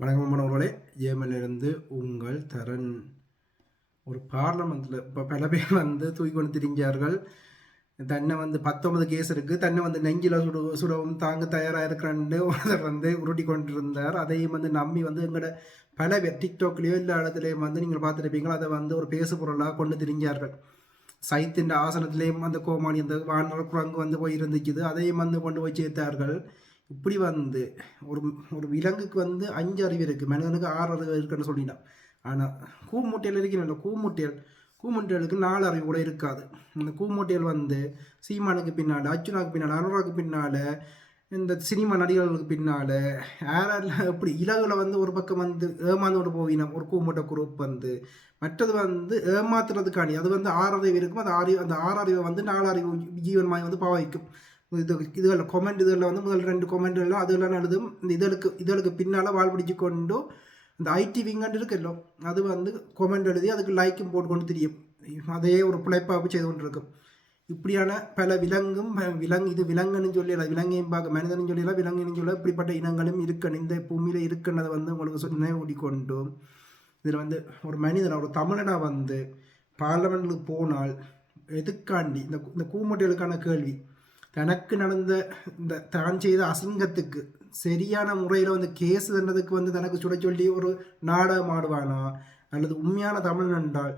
வணக்கம் மாணவர்களே ஏமனிலிருந்து உங்கள் தரன் ஒரு பார்லமெண்ட்டில் இப்போ பல பேர் வந்து தூக்கி கொண்டு திரிஞ்சார்கள். தன்னை வந்து பத்தொன்பது கேஸ் இருக்குது தன்னை வந்து நெஞ்சில் சுடு சுடவும் தாங்க தயாராக இருக்கிறான்னு ஒருத்தர் வந்து உருட்டி கொண்டிருந்தார். அதையும் வந்து நம்பி வந்து எங்களோட பல பேர் டிக்டாக்லேயோ இல்லை இடத்துலையும் வந்து நீங்கள் பார்த்துருப்பீங்களோ அதை வந்து ஒரு பேசு பொருளாக கொண்டு திரிஞ்சார்கள். சைத்தின் ஆசனத்திலேயும் அந்த கோமாளி அந்த வானர் குரங்கு வந்து போய் இருந்துச்சுது அதையும் வந்து கொண்டு போய் சேர்த்தார்கள். இப்படி வந்து ஒரு ஒரு விலங்குக்கு வந்து அஞ்சு அறிவு இருக்குது மனிதனுக்கு ஆறு அறிவு இருக்குன்னு சொல்லிட்டான். ஆனால் கூமுட்டையில் இருக்கிற கூமுட்டையல் கூமுட்டையலுக்கு நாலு அறிவு கூட இருக்காது. இந்த கூமுட்டையல் வந்து சீமானுக்கு பின்னால் அர்ஜுனாவுக்கு பின்னால் அனுராக்கு பின்னால் இந்த சினிமா நடிகர்களுக்கு பின்னால் யாரெல்லாம் எப்படி இலகுல வந்து ஒரு பக்கம் வந்து ஏமாந்து கொண்டு ஒரு கூமுட்டை குரூப் வந்து மற்றது வந்து ஏமாத்துறதுக்காண்டி அது வந்து ஆறறிவு இருக்கும் அந்த அறிவு அந்த ஆறறிவை வந்து நாலறிவு ஜீவன் மாதிரி வந்து பாவிக்கும். இது இதுகளில் கொமெண்ட் இதுகளில் வந்து முதல் ரெண்டு கொமெண்ட்லாம் அதெல்லாம் எழுதும். இந்த இதழுக்கு இதழுக்கு பின்னால் வாழ் பிடிச்சு கொண்டு இந்த ஐடி விங்கன்னு இருக்குல்லோ அது வந்து கொமெண்ட் எழுதி அதுக்கு லைக்கும் போட்டு கொண்டு தெரியும். அதே ஒரு பிழைப்பாக செய்து கொண்டு இருக்கும் இப்படியான பல விலங்கும் விலங்கு இது விலங்குன்னு சொல்லலாம் விலங்கையும் பார்க்க மனிதனும் சொல்லலாம் விலங்குன்னு சொல்ல இப்படிப்பட்ட இனங்களும் இருக்கணும். இந்த பூமியில் இருக்குன்னதை வந்து உங்களுக்கு நினைவூட்டி கொண்டும். இதில் வந்து ஒரு மனிதனாக ஒரு தமிழனாக வந்து பார்லமெண்ட்டுக்கு போனால் எதுக்காண்டி? இந்த இந்த கூமட்டைகளுக்கான கேள்வி. எனக்கு நடந்த இந்த தான் செய்த அசிங்கத்துக்கு சரியான முறையில் வந்து கேஸ் தண்டதுக்கு வந்து தனக்கு சுட சொல்லி ஒரு நாடகம் ஆடுவானா? அல்லது உண்மையான தமிழ் என்றால்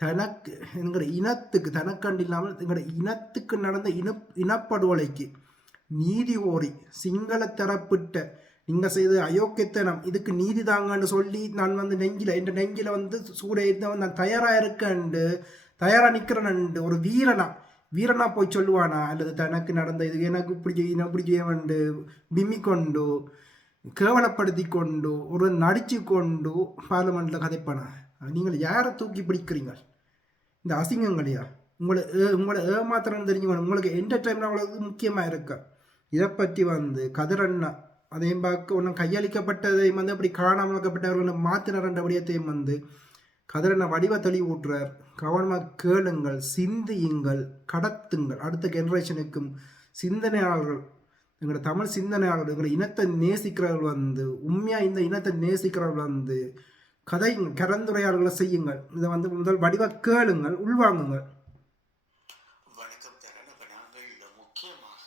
தனக்கு எங்களோட இனத்துக்கு தனக்கண்டு இல்லாமல் எங்களோட இனத்துக்கு நடந்த இன இனப்படுகொலைக்கு நீதி ஓரி சிங்கள தரப்பிட்ட நீங்கள் செய்த அயோக்கியத்தனம் இதுக்கு நீதி தாங்கன்னு சொல்லி நான் வந்து நெஞ்சில் என் நெஞ்சில் வந்து சூட நான் தயாராக இருக்கேன்ண்டு தயாராக நிற்கிறேன்ண்டு ஒரு வீரனா வீரனா போய் சொல்லுவானா? அல்லது தனக்கு நடந்த இது எனக்கு பிடிக்க நான் அப்படி செய்ய பிம்மி கொண்டு கேவலப்படுத்தி கொண்டு ஒரு நடிச்சு கொண்டு பார்லமெண்ட்டில் கதைப்பானா? நீங்கள் யாரை தூக்கி பிடிக்கிறீங்க இந்த அசிங்கங்களையா? உங்களை ஏ- உங்களை ஏமாத்திரம் தெரிஞ்சுக்கணும். உங்களுக்கு என்டர்டைன்மெண்ட் அவ்வளவு முக்கியமாக இருக்கா? இதை பற்றி வந்து கதிரண்ணா அதையும் பார்க்க ஒன்றும் கையளிக்கப்பட்டதையும் வந்து அப்படி காணாமலாக்கப்பட்டவர்களை என்ற விடயத்தையும் வந்து கதிரண்ண வடிவ தெளிவூட்டுறார். கவனமாக கேளுங்கள் சிந்தியுங்கள் கடத்துங்கள். அடுத்த ஜென்ரேஷனுக்கும் சிந்தனையாளர்கள் எங்களோட தமிழ் சிந்தனையாளர்கள் எங்களை இனத்தை நேசிக்கிறவர்கள் வந்து உண்மையாக இந்த இனத்தை நேசிக்கிறவர்கள் வந்து கதை கலந்துரையாடல்களை செய்யுங்கள். இதை வந்து முதல் வடிவ கேளுங்கள் உள்வாங்குங்கள் வணக்கம் தரன் அப்ப நாங்கள் முக்கியமாக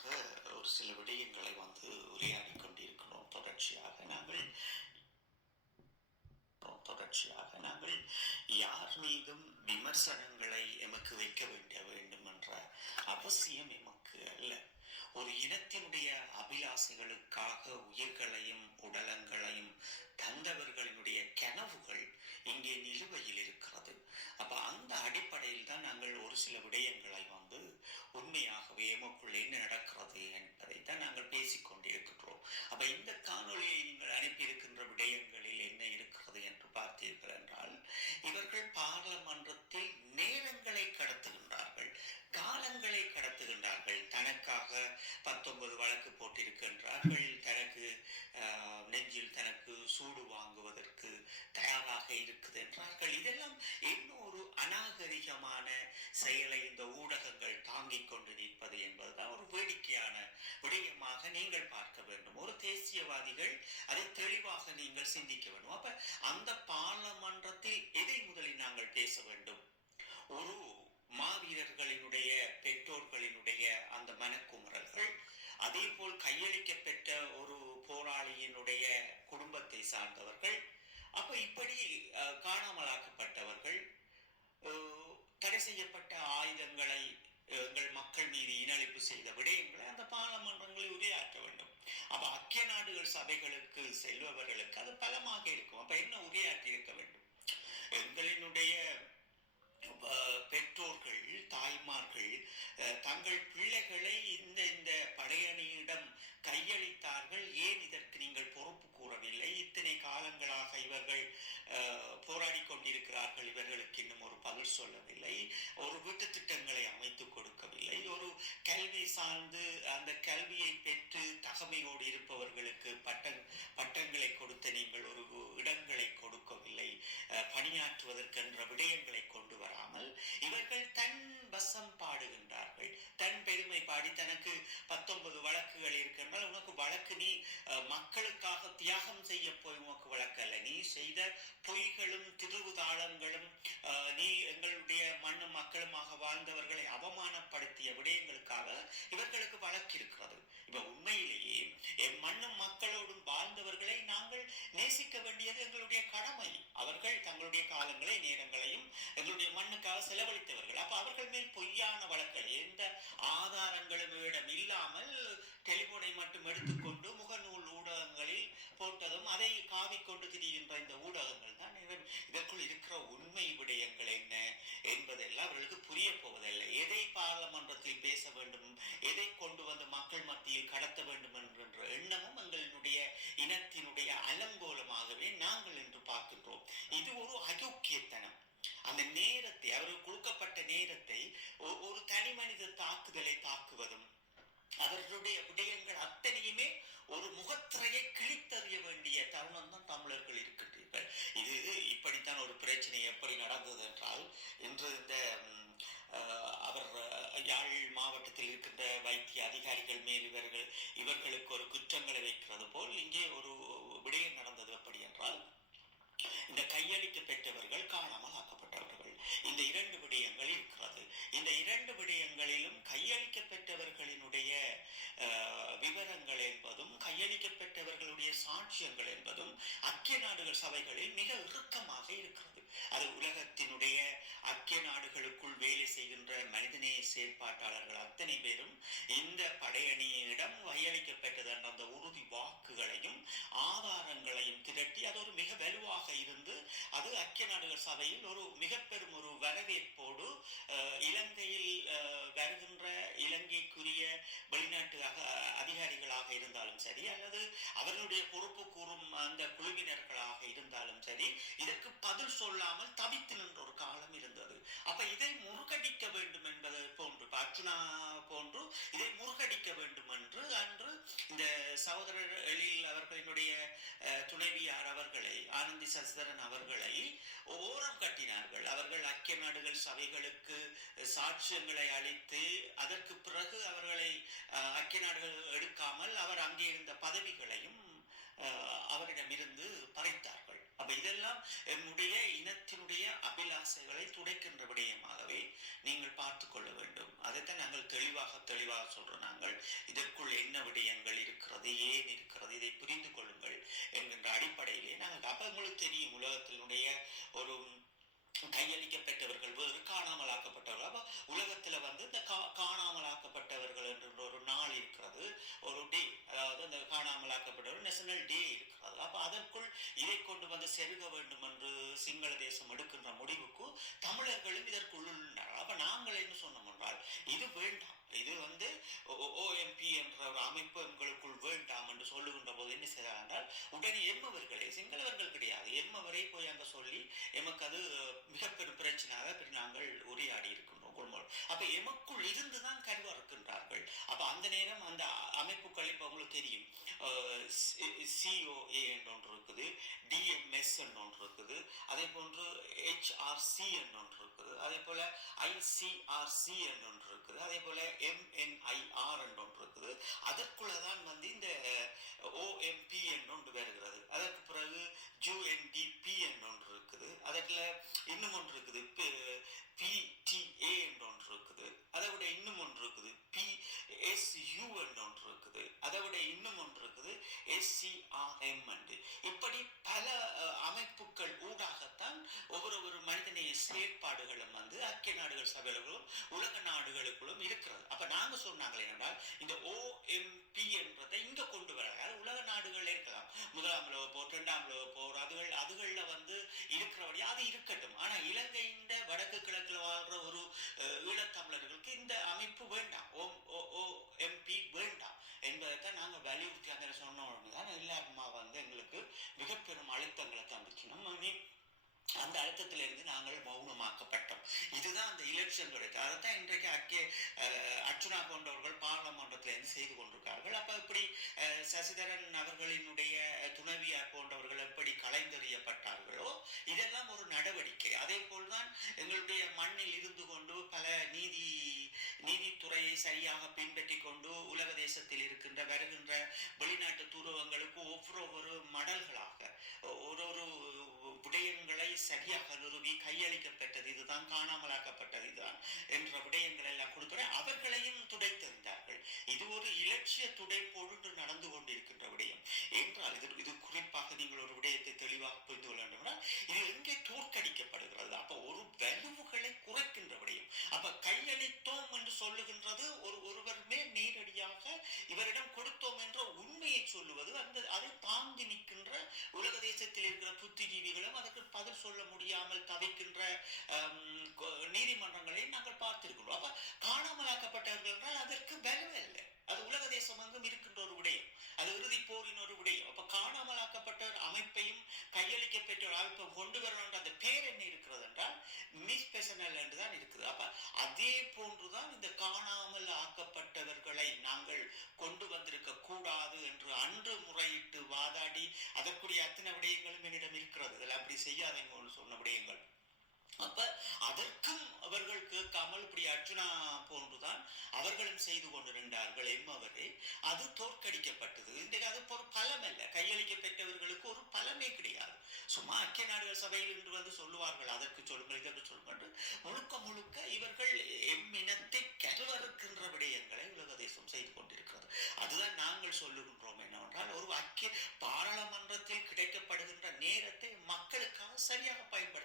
ஒரு சில விடயங்களை வந்து உரையாடி கொண்டிருக்கிறோம் தொடர்ச்சியாக நாங்கள் தொடர்ச்சியாக நாங்கள் யார் மீதும் விமர்சனங்களை எமக்கு வைக்க வேண்டிய வேண்டும் என்ற அவசியம் எமக்கு அல்ல. ஒரு இனத்தினுடைய அபிலாசைகளுக்காக உயிர்களையும் உடலங்களையும் தந்தவர்களினுடைய கனவுகள் இங்கே நிலுவையில் இருக்கிறது. அப்ப அந்த அடிப்படையில் தான் நாங்கள் ஒரு சில விடயங்கள் வந்து உண்மையாகவே எமக்குள் என்ன நடக்கிறது என்பதை தான் நாங்கள் பேசிக் கொண்டிருக்கின்றோம் அப்ப இந்த காணொளியை நீங்கள் அனுப்பியிருக்கின்ற விடயங்களில் என்ன இருக்கிறது என்று பார்த்தீர்கள் என்றால் இவர்கள் பாராளுமன்றத்தில் நேரங்களை கடத்துகின்றார்கள் காலங்களை கடத்துகின்றார்கள் தனக்காக பத்தொன்பது வழக்கு போட்டிருக்கின்றார்கள் தனக்கு ஆஹ், நெஞ்சில் தனக்கு சூடு வாங்குவதற்கு தயாராக சென்றார்கள் இதெல்லாம் இன்னொரு அநாகரிகமான செயலை இந்த ஊடகங்கள் தாங்கிக் கொண்டு நிற்பது என்பதுதான் ஒரு வேடிக்கையான விடயமாக நீங்கள் பார்க்க வேண்டும். ஒரு தேசியவாதிகள் அதை தெளிவாக நீங்கள் சிந்திக்க வேண்டும். அப்ப அந்த பாராளுமன்றத்தில் எதை முதலில் நாங்கள் பேச வேண்டும்? ஒரு மாவீரர்களினுடைய பெற்றோர்களினுடைய அந்த மனக்குமுறல்கள் அதே போல் கையளிக்கப்பெற்ற ஒரு போராளியினுடைய குடும்பத்தை சார்ந்தவர்கள் அப்ப இப்படி அஹ், காணாமலாக்கப்பட்டவர்கள் தடை செய்யப்பட்ட ஆயுதங்களை எங்கள் மக்கள் மீது இனழிப்பு செய்த விடயங்களை அந்த பாராளுமன்றங்களை உரையாற்ற வேண்டும். அப்ப அக்கிய நாடுகள் சபைகளுக்கு செல்பவர்களுக்கு அது பலமாக இருக்கும். அப்ப என்ன உரையாற்றி இருக்க வேண்டும்? எங்களினுடைய பெற்றோர்கள் தாய்மார்கள் அஹ், தங்கள் பிள்ளைகளை இந்த இந்த படையணியிடம் கையளித்தார்கள். ஏன் இதற்கு நீங்கள் பொறுப்பு கூறவில்லை? இத்தனை காலங்களாக இவர்கள் போராடி போராடிக் கொண்டிருக்கிறார்கள். இவர்களுக்கு இன்னும் ஒரு பதில் சொல்லவில்லை. ஒரு வீட்டு திட்டங்களை அமைத்துக் கொடுக்கவில்லை. ஒரு கல்வி சார்ந்து அந்த கல்வியை பெற்று தகமையோடு இருப்பவர்களுக்கு பட்டம் பட்டங்களை கொடுத்து நீங்கள் ஒரு இடங்களை கொடுக்கவில்லை. அஹ், பணியாற்றுவதற்கென்ற விடயங்களை கொண்டு வராமல் இவர்கள் தன் வசம் பாடுகின்றார்கள். தன் பெருமை பாடி தனக்கு பத்தொன்பது வழக்குகள் இருக்கின்றால் உனக்கு வழக்கு நீ அஹ், மக்களுக்காக தியாகம் செய்ய போய் உனக்கு நீ செய்த பொய்களும் திருவுதாளங்களும் நீ எங்களுடைய மண்ணு மக்களுமாக வாழ்ந்தவர்களை அவமானப்படுத்திய விடயங்களுக்காக இவர்களுக்கு வழக்கு இருக்கிறது. இப்ப உண்மையிலேயே என் மண்ணும் மக்களோடும் வாழ்ந்தவர்களை நாங்கள் நேசிக்க வேண்டியது எங்களுடைய கடமை. அவர்கள் தங்களுடைய காலங்களை நேரங்களையும் எங்களுடைய மண்ணுக்காக செலவழித்தவர்கள். அப்ப அவர்கள் மேல் பொய்யான வழக்குகள் எந்த ஆதாரங்களும் இடம் இல்லாமல் டெலிபோனை மட்டும் எடுத்துக்கொண்டு முகநூல் ஊடகங்களில் போட்டதும் அதை காவிக்கொண்டு திரிகின்ற இந்த ஊடகங்கள் தான் இவர் இதற்குள் இருக்கிற உண்மை விடயங்கள் என்ன என்பதெல்லாம் அவர்களுக்கு புரிய போவதில்லை. எதை பாராளுமன்றத்தில் பேச வேண்டும்? எதை கொண்டு வந்து மக்கள் மத்தியில் கடத்த வேண்டும் என்கின்ற எண்ணமும் எங்களுடைய இனத்தினுடைய அலங்கோலமாகவே நாங்கள் என்று பார்க்கின்றோம். இது ஒரு அயோக்கியத்தனம். அந்த நேரத்தை அவருக்கு கொடுக்கப்பட்ட நேரத்தை ஒரு தனி மனித தாக்குதலை தாக்குவதும் அவர்களுடைய விடயங்கள் அத்தனையுமே ஒரு முகத்திரையை கிழித்தறிய வேண்டிய தருணம் தான் தமிழர்கள் இருக்கு. இது இப்படித்தான் ஒரு பிரச்சனை எப்படி நடந்தது என்றால் இன்று இந்த அவர் யாழ் மாவட்டத்தில் இருக்கின்ற வைத்திய அதிகாரிகள் மேல் இவர்கள் இவர்களுக்கு ஒரு குற்றங்களை வைக்கிறது போல் இங்கே ஒரு விடயம் நடந்தது எப்படி என்றால் இந்த கையளிக்க பெற்றவர்கள் காணாமல் ஆக்கப்பட்டவர்கள். இந்த இரண்டு விடயங்கள் இருக்கிறது. இந்த இரண்டு விடயங்களிலும் கையளிக்க பெற்றவர்களினுடைய விவரங்கள் என்பதும் கையளிக்க பெற்றவர்கள் சாட்சியங்கள் என்பதும் ஐக்கிய நாடுகள் சபைகளில் மிக இறுக்கமாக இருக்கிறது. அது உலகத்தினுடைய ஐக்கிய நாடுகளுக்குள் வேலை செய்கின்ற மனிதநேய செயற்பாட்டாளர்கள் அத்தனை பேரும் இந்த படையணியிடம் கையளிக்கப்பட்டது என்ற அந்த உறுதி வாக்குகளையும் ஆதாரங்களையும் திரட்டி அது ஒரு மிக வலுவாக இருந்து அது ஐக்கிய நாடுகள் சபையில் ஒரு மிக பெரும் ஒரு வரவேற்போடு இலங்கையில் வருகின்ற இலங்கைக்குரிய வெளிநாட்டு அக- அதிகாரிகளாக இருந்தாலும் சரி அல்லது அவர்களுடைய பொறுப்பு கூறும் அந்த குழுவினர்களாக இருந்தாலும் சரி இதற்கு பதில் சொல்லாமல் தவித்து நின்ற ஒரு காலம் இருந்தது. அப்ப இதை முருகடிக்க வேண்டும் என்பது போன்று இப்ப அர்ச்சுனா போன்று இதை முருகடிக்க வேண்டும் என்று அன்று இந்த சகோதரர் எழில் அவர்களினுடைய துணைவியார் அவர்களை ஆனந்தி சசிதரன் அவர்களை ஓரம் கட்டினார்கள். அவர்கள் ஐக்கிய நாடுகள் சபைகளுக்கு சாட்சியங்களை அளித்து அதற்கு பிறகு அவர்களை ஐக்கிய நாடுகள் எடுக்காமல் அவர் அங்கே இருந்த பதவிகளையும் அவரிடமிருந்து பறித்தார்கள். அப்ப இதெல்லாம் என்னுடைய இனத்தினுடைய அபிலாசைகளை துடைக்கின்ற விடயமாகவே நீங்கள் பார்த்து கொள்ள வேண்டும். அதைத்தான் நாங்கள் தெளிவாக தெளிவாக சொல்றோம் நாங்கள். இதற்குள் என்ன விடயங்கள் இருக்கிறது ஏன் இருக்கிறது இதை புரிந்து கொள்ளுங்கள் என்கின்ற அடிப்படையிலே நாங்கள் அப்ப உங்களுக்கு தெரியும் உலகத்தில் கையளிக்கப்பட்டவர்கள் வேறு காணாமலாக்கப்பட்டவர்கள். அப்ப உலகத்துல வந்து இந்த கா காணாமலாக்கப்பட்டவர்கள் என்ற ஒரு நாள் இருக்கிறது. ஒரு டே அதாவது அந்த காணாமலாக்கப்பட்டவர் நேஷனல் டே இருக்கிறது. அப்ப அதற்குள் இதை கொண்டு வந்து செருக வேண்டும் என்று சிங்கள தேசம் எடுக்கின்ற முடிவுக்கு தமிழர்களும் இதற்குள் அப்போ அப்ப நாங்கள் என்ன சொன்னோம் என்றால் இது வேண்டாம். இது வந்து ஓஎம்பி என்ற ஒரு அமைப்பு எங்களுக்குள் சொல்லுகின்ற போது என்ன செய்தார் என்றால் உடனே எம்மவர்களே சிங்களவர்கள் கிடையாது. எம்மவரை போய் அங்க சொல்லி எமக்கு அது மிக பெரும் பிரச்சனையாக பின் நாங்கள் உரையாடி இருக்கின்றோம் குடும்பம் அப்ப எமக்குள் இருந்துதான் கருவறுக்கின்றார்கள் அப்ப அந்த நேரம் அந்த அமைப்புகள் இப்ப உங்களுக்கு தெரியும். சிஓஏ என்று ஒன்று இருக்குது டிஎம்எஸ் என்று ஒன்று இருக்குது அதே போன்று ஹெச்ஆர்சி என்று ஒன்று இருக்குது அதே போல ஐசிஆர்சி என்று ஒன்று இருக்குது அதே போல எம் என்று ஒன்று இருக்குது அதற்குள்ளதான் வந்து இந்த ஓஎம்பி என்று ஒன்று வருகிறது அதற்கு பிறகு யூஎன்டிபி என்று ஒன்று இருக்குது அதற்குள்ள இன்னும் ஒன்று இருக்குது பிடிஏ என்று ஒன்று இருக்குது அதை விட இன்னும் ஒன்று இருக்குது பிஎஸ்யூ என்று ஒன்று இருக்குது அதை விட இன்னும் ஒன்று இருக்குது எஸ்சிஆர்எம் என்று இப்படி பல அஹ், அமைப்புகள் ஊடாகத்தான் ஒவ்வொரு ஒரு ஏற்பாடுகளும் வந்து ஐக்கிய நாடுகள் சபைகளும் உலக நாடுகளுக்குள்ளும் இருக்கிறது. அப்ப நாங்க சொன்னாங்களே என்றால் இந்த ஓஎம்பி என்றதை இங்க கொண்டு வர உலக நாடுகள் இருக்கலாம். முதலாம் உலக போர் இரண்டாம் உலக போர் அதுகள் அதுகள்ல வந்து இருக்கிறபடியா அது இருக்கட்டும். ஆனா இலங்கையின் வடக்கு கிழக்குல வாழ்ற ஒரு ஈழத்தமிழர்களுக்கு இந்த அமைப்பு வேண்டாம். ஓ ஓ எம்பி வேண்டாம். என்பதைத்தான் நாங்க வலியுறுத்தி அந்த சொன்ன உடனே தான் எல்லாருமா வந்து எங்களுக்கு மிகப்பெரும் அழுத்தம் அந்த அழுத்தத்திலிருந்து நாங்கள் மௌனமாக்கப்பட்டோம். இதுதான் அந்த எலெக்ஷன் கிடையாது அதைத்தான் இன்றைக்கு அக்கே அர்ச்சுனா போன்றவர்கள் பாராளுமன்றத்திலிருந்து செய்து கொண்டிருக்கார்கள். அப்ப இப்படி சசிதரன் அவர்களினுடைய துணைவியார் போன்றவர்கள் எப்படி கலைந்தறியப்பட்டார்களோ இதெல்லாம் ஒரு நடவடிக்கை. அதே போல்தான் எங்களுடைய மண்ணில் இருந்து கொண்டு பல நீதி நீதித்துறையை சரியாக பின்பற்றி கொண்டு உலக தேசத்தில் இருக்கின்ற வருகின்ற வெளிநாட்டு துருவங்களுக்கு ஒவ்வொரு மடல்களாக ஒரு ஒரு விடயங்களை சரியாக நிறுவி கையளிக்கப்பட்டது இதுதான் காணாமலாக்கப்பட்டது இதுதான் என்ற விடயங்கள் எல்லாம் கொடுத்துட அவர்களையும் துடைத்திருந்தார்கள். இது ஒரு இலட்சிய துடைப்போடு நடந்து கொண்டிருக்கின்ற விடயம். என்றால் இது இது குறிப்பாக நீங்கள் ஒரு விடயத்தை தெளிவாக புரிந்து கொள்ள வேண்டும் இது எங்கே தோற்கடிக்கப்படுகிறது அப்ப ஒரு வலுவுகளை குறைக்கின்ற விடயம் அப்ப கையளித்தோம் என்று சொல்லுகின்றது ஒரு ஒருவருமே நேரடியாக இவரிடம் கொடுத்தோம் என்ற உண்மையை சொல்லுவது அந்த அதை தாங்கி நிற்கின்ற உலக தேசத்தில் இருக்கிற புத்திஜீவிகளும் அதற்கு பதில் சொல்ல முடியாமல் தவிக்கின்ற ஆம், நீதிமன்றங்களை நாங்கள் பார்த்திருக்கிறோம். அப்ப காணாமலாக்கப்பட்டவர்கள் என்றால் அதற்கு பலம் இல்லை. அது உலக தேசம் அங்கும் இருக்கின்ற ஒரு விடயம். அது இறுதி போரின் ஒரு விடயம். அப்ப காணாமலாக்கப்பட்ட அமைப்பையும் கையளிக்க பெற்ற அமைப்பை கொண்டு வரணும் அந்த பேர் என்ன இருக்கிறது என்றால் மிஸ் பெசனல் என்று தான் இருக்குது. அப்ப அதே போன்றுதான் இந்த காணாமல் ஆக்கப்பட்டவர்களை நாங்கள் கொண்டு வந்திருக்க கூடாது என்று அன்று முறையிட்டு வாதாடி அதற்குரிய அத்தனை விடயங்களும் என்னிடம் இருக்கிறது. அதில் அப்படி செய்யாதீங்க. அப்ப அதற்கும் அவர்கள் கேட்காமல் இப்படி அர்ஜுனா போன்றுதான் அவர்களும் செய்து கொண்டிருந்தார்கள் என்பவரே அது தோற்கடிக்கப்பட்டது. இன்றைக்கு அது ஒரு பலம் அல்ல கையளிக்கப்பட்டவர்களுக்கு ஒரு பலமே கிடையாது. சும்மா ஐக்கிய நாடுகள் சபையில் இன்று வந்து சொல்லுவார்கள் அதற்கு சொல்லுங்கள் இதற்கு சொல்லுங்கள் முழுக்க முழுக்க இவர்கள் எம்மினத்தை கருவறுக்கின்ற விடயங்களை உலக தேசம் செய்து கொண்டிருக்கிறது. அதுதான் நாங்கள் சொல்லுகின்றோம் என்னவென்றால் ஒரு ஐக்கிய பாராளுமன்றத்தில் கிடைக்கப்படுகின்ற நேரத்தை மக்களுக்காக சரியாக பயன்படுத்த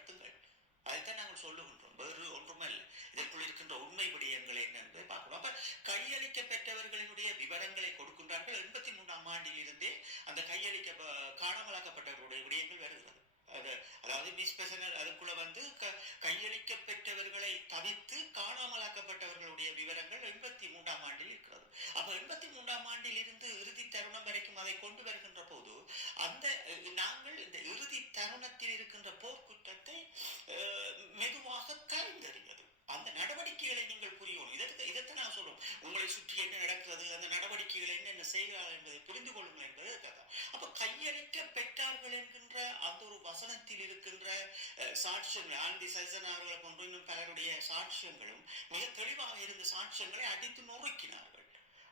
அதைத்தான் நாங்கள் சொல்லுகின்றோம். வேறு ஒன்றுமே இல்லை இதற்குள் இருக்கின்ற உண்மை விடயங்கள் என்ன என்பதை பார்க்கணும். அப்ப கையளிக்க பெற்றவர்களினுடைய விவரங்களை கொடுக்கின்றார்கள். எண்பத்தி மூன்றாம் ஆண்டில் இருந்தே அந்த கையளிக்க காணாமலாக்கப்பட்டவர்களுடைய விடயங்கள் வருகிறது அது அதாவது மிஸ் பெசனர் அதுக்குள்ள வந்து க கையளிக்க பெற்றவர்களை தவிர்த்து காணாமலாக்கப்பட்டவர்களுடைய விவரங்கள் எண்பத்தி மூன்றாம் ஆண்டில் இருக்கிறது. அப்ப எண்பத்தி மூன்றாம் ஆண்டில் இருந்து இறுதி தருணம் வரைக்கும் அதை கொண்டு வருகின்ற போது அந்த நாங்கள் இந்த இறுதி தருணத்தில் இருக்கின்ற போர் நடவடிக்கைகளை நீங்கள் புரியணும். இதற்கு இதைத்தான் நான் சொல்றோம். உங்களை சுற்றி என்ன நடக்கிறது அந்த நடவடிக்கைகளை என்னென்ன செய்கிறார்கள் என்பதை புரிந்து கொள்ளுங்கள் என்பது கதை. அப்ப கையளிக்க பெற்றார்கள் என்கின்ற அந்த ஒரு வசனத்தில் இருக்கின்ற சாட்சியங்கள் ஆண்டி சஜன் அவர்களை போன்ற இன்னும் பலருடைய சாட்சியங்களும் மிக தெளிவாக இருந்த சாட்சியங்களை அடித்து நொறுக்கினார்கள்.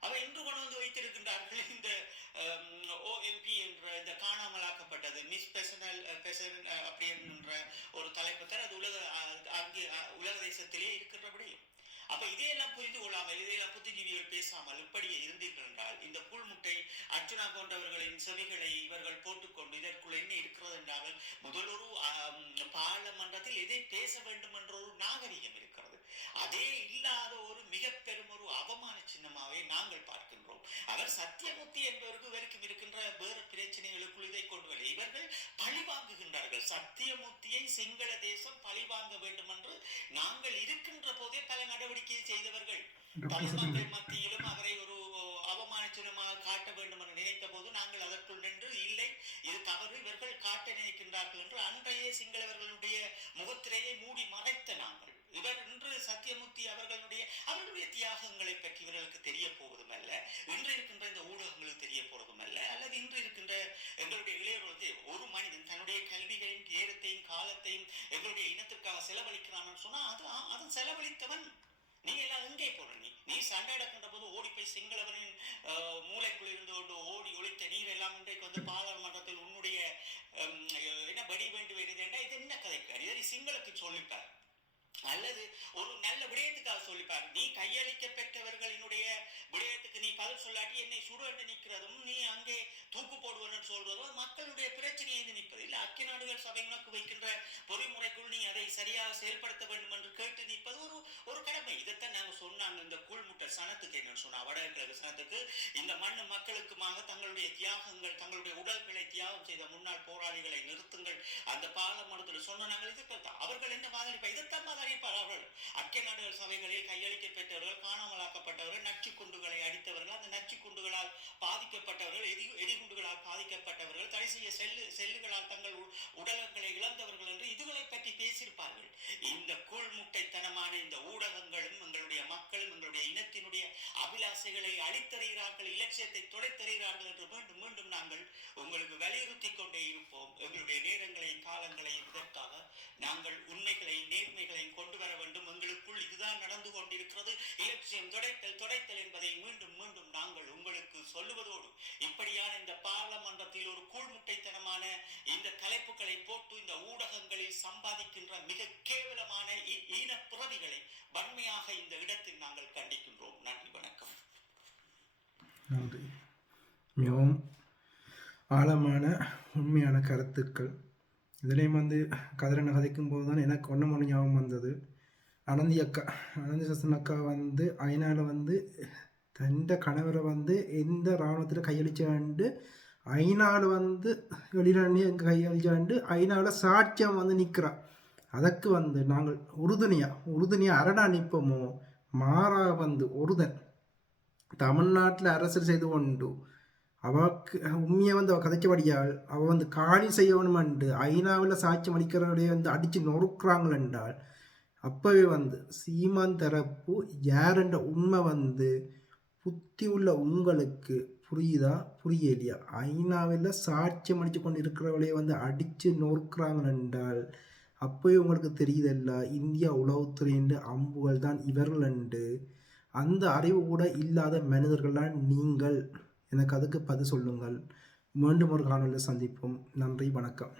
அவை இன்று கொண்டு வந்து வைத்திருக்கின்றார்கள். இந்த ஓஎம்பி என்ற இந்த காணாமலாக்கப்பட்டது மிஸ் பெசனல் பெசன் அப்படின்ற ஒரு தலைப்பு தான் அது உலக அங்கே உலக தேசத்திலே இருக்கின்ற அப்ப இதையெல்லாம் புரிந்து கொள்ளாமல் இதையெல்லாம் புத்திஜீவிகள் பேசாமல் இப்படியே இருந்தீர்கள் என்றால் இந்த புல்முட்டை அர்ஜுனா போன்றவர்களின் செவிகளை இவர்கள் போட்டுக்கொண்டு இதற்குள் என்ன இருக்கிறது என்றால் முதல் ஒரு பாராளுமன்றத்தில் எதை பேச வேண்டும் என்ற ஒரு நாகரிகம் இருக்கிறது. அதே இல்லாத ஒரு மிக பெரும் ஒரு அவமான சின்னமாவே நாங்கள் பார்க்கின்றோம். அவர் சத்தியமூர்த்தி என்பவருக்கு இவருக்கும் இருக்கின்ற வேறு பிரச்சனைகளுக்குள் இதை கொண்டு வரல. இவர்கள் பழி வாங்குகின்றார்கள். சத்தியமூர்த்தியை சிங்கள தேசம் பழி வாங்க வேண்டும் என்று நாங்கள் இருக்கின்ற போதே பல நடவடிக்கை செய்தவர்கள். தமிழ் மத்தியிலும் அவரை ஒரு அவமான சின்னமாக காட்ட வேண்டும் என்று நினைத்த போது நாங்கள் அதற்குள் நின்று இல்லை இது தவறு. இவர்கள் காட்ட நினைக்கின்றார்கள் என்று அன்றைய சிங்களவர்களுடைய முகத்திரையை மூடி மறைத்த நாங்கள் சத்தியமூர்த்தி அவர்களுடைய அவர்களுடைய தியாகங்களை பற்றி இவர்களுக்கு தெரிய போவதும் அல்ல இன்று இருக்கின்ற இந்த ஊடகங்களுக்கு தெரிய போவதும் அல்ல அல்லது இன்று இருக்கின்ற எங்களுடைய இளையர்களுக்கு ஒரு மனிதன் தன்னுடைய கல்விகளையும் நேரத்தையும் காலத்தையும் எங்களுடைய இனத்திற்காக செலவழிக்கிறான்னு சொன்னால் அது அதன் செலவழித்தவன். நீ எல்லாம் எங்கே போற நீ நீ சண்டை நடக்கின்ற போது ஓடி போய் சிங்களவனின் மூளைக்குள் இருந்து கொண்டு ஓடி ஒழித்த நீர் எல்லாம் இன்றைக்கு வந்து பாராளுமன்றத்தில் உன்னுடைய என்ன படி வேண்டு வேண்டும் என்றா இது என்ன கதைக்கார்? இதை நீ சிங்களத்துக்கு சொல்லிப்பார் அல்லது ஒரு நல்ல விடயத்துக்காக சொல்லிப்பார் நீ கையளிக்க பெற்றவர்களினுடைய விடயத்துக்கு நீ பதில் சொல்லாட்டி என்னை சுடு என்று நிற்கிறதும் நீ அங்கே தூக்கு போடுவன்னு சொல்றதும் மக்களுடைய பிரச்சனையை இது நிற்பது. இல்லை ஐக்கிய நாடுகள் சபை உனக்கு வைக்கின்ற பொறிமுறைக்குள் நீ அதை சரியாக செயல்படுத்த வேண்டும் என்று கேட்டு நிற்பது ஒரு ஒரு கடமை. இதைத்தான் நாங்கள் சொன்னாங்க. இந்த கூழ்முட்டை சனத்துக்கு என்னன்னு சொன்னா வடகிழக்கு சனத்துக்கு இந்த மண் மக்களுக்குமாக தங்களுடைய தியாகங்கள் தங்களுடைய உடல்களை தியாகம் செய்த முன்னாள் போராளிகளை நிறுத்துங்கள். அந்த பாராளுமன்றத்தில் சொன்ன நாங்கள் இதுக்கு அவர்கள் என்ன வாதளிப்பா இதைத்தான் வாதளிப்பார் அவர்கள். நாடுகள் சபைகளில் கையளிக்க பெற்றவர்கள் காணாமலாக்கப்பட்டவர்கள் நச்சு குண்டுகளை அடித்தவர்கள் அந்த நச்சு குண்டுகளால் பாதிக்கப்பட்டவர்கள் எதி எரிகுண்டுகளால் பாதிக்கப்பட்டவர்கள் தடை செய்ய செல்லு செல்லுகளால் தங்கள் உ- உடலங்களை இழந்தவர்கள் என்று இதுகளை பற்றி பேசியிருப்பார்கள். இந்த கூழ்முட்டைத்தனமான இந்த ஊடகங்களும் எங்களுடைய மக்களும் எங்களுடைய இனத்தினுடைய அபிலாசைகளை அழித்தறிகிறார்கள் இலட்சியத்தை தொலைத்தறிகிறார்கள் என்று மீண்டும் மீண்டும் நாங்கள் உங்களுக்கு வலியுறுத்தி கொண்டே இருப்போம் எங்களுடைய நேரங்களை காலங்களை இதற்காக நாங்கள் உண்மைகளை நேர்மைகளையும் கொண்டு வர வேண்டும் எங்களுக்குள் இதுதான் நடந்து கொண்டிருக்கிறது இலட்சியம் தொடைத்தல் தொடைத்தல் என்பதை மீண்டும் மீண்டும் நாங்கள் உங்களுக்கு சொல்லுவதோடு இப்படியான இந்த பாராளுமன்றத்தில் ஒரு கூழ்முட்டைத்தனமான இந்த தலைப்புகளை போட்டு இந்த ஊடகங்களில் சம்பாதிக்கின்ற மிக கேவலமான ஈன புறவிகளை வன்மையாக இந்த இடத்தில் நாங்கள் கண்டிக்கின்றோம். நன்றி வணக்கம். நன்றி. மிகவும் ஆழமான உண்மையான கருத்துக்கள். இதுலேயும் வந்து கதிரனை கதைக்கும் போது தான் எனக்கு ஒன்று மணி ஞாபகம் வந்தது. அனந்தி அக்கா அனந்தி சசன் அக்கா வந்து ஐநாவில் வந்து தந்த கணவரை வந்து எந்த இராணுவத்தில் கையளிச்சாண்டு ஐநாவில் வந்து வெளியிலே எங்கள் கையளிச்சாண்டு ஐநாவில் சாட்சியம் வந்து நிற்கிறா அதற்கு வந்து நாங்கள் உறுதுணையாக உறுதுணையாக அரணா நிற்போமோ? மாறா வந்து ஒருதன். தமிழ்நாட்டில் அரசியல் செய்து கொண்டு அவக்கு உண்மையை வந்து அவள் கதைச்சபடியால் அவள் வந்து காலி செய்யணுமென்று ஐநாவில் சாட்சியம் அளிக்கிறவரையே வந்து அடித்து நொறுக்கிறாங்கள் என்றால் அப்போவே வந்து சீமான் தரப்பு யாருன்ற உண்மை வந்து புத்தி உள்ள உங்களுக்கு புரியுதா? புரியலையா? ஐநாவில் சாட்சியம் அடித்து கொண்டு இருக்கிறவளையே வந்து அடித்து நோக்கிறாங்க என்றால் அப்போயே உங்களுக்கு தெரியுதல்ல இந்தியா உளவுத்துறையின் அம்புகள் தான் இவர்கள் என்று அந்த அறிவு கூட இல்லாத மனிதர்கள்தான் நீங்கள்? எனக்கு அதுக்கு பதில் சொல்லுங்கள். மீண்டும் ஒரு காணொலியில் சந்திப்போம். நன்றி வணக்கம்.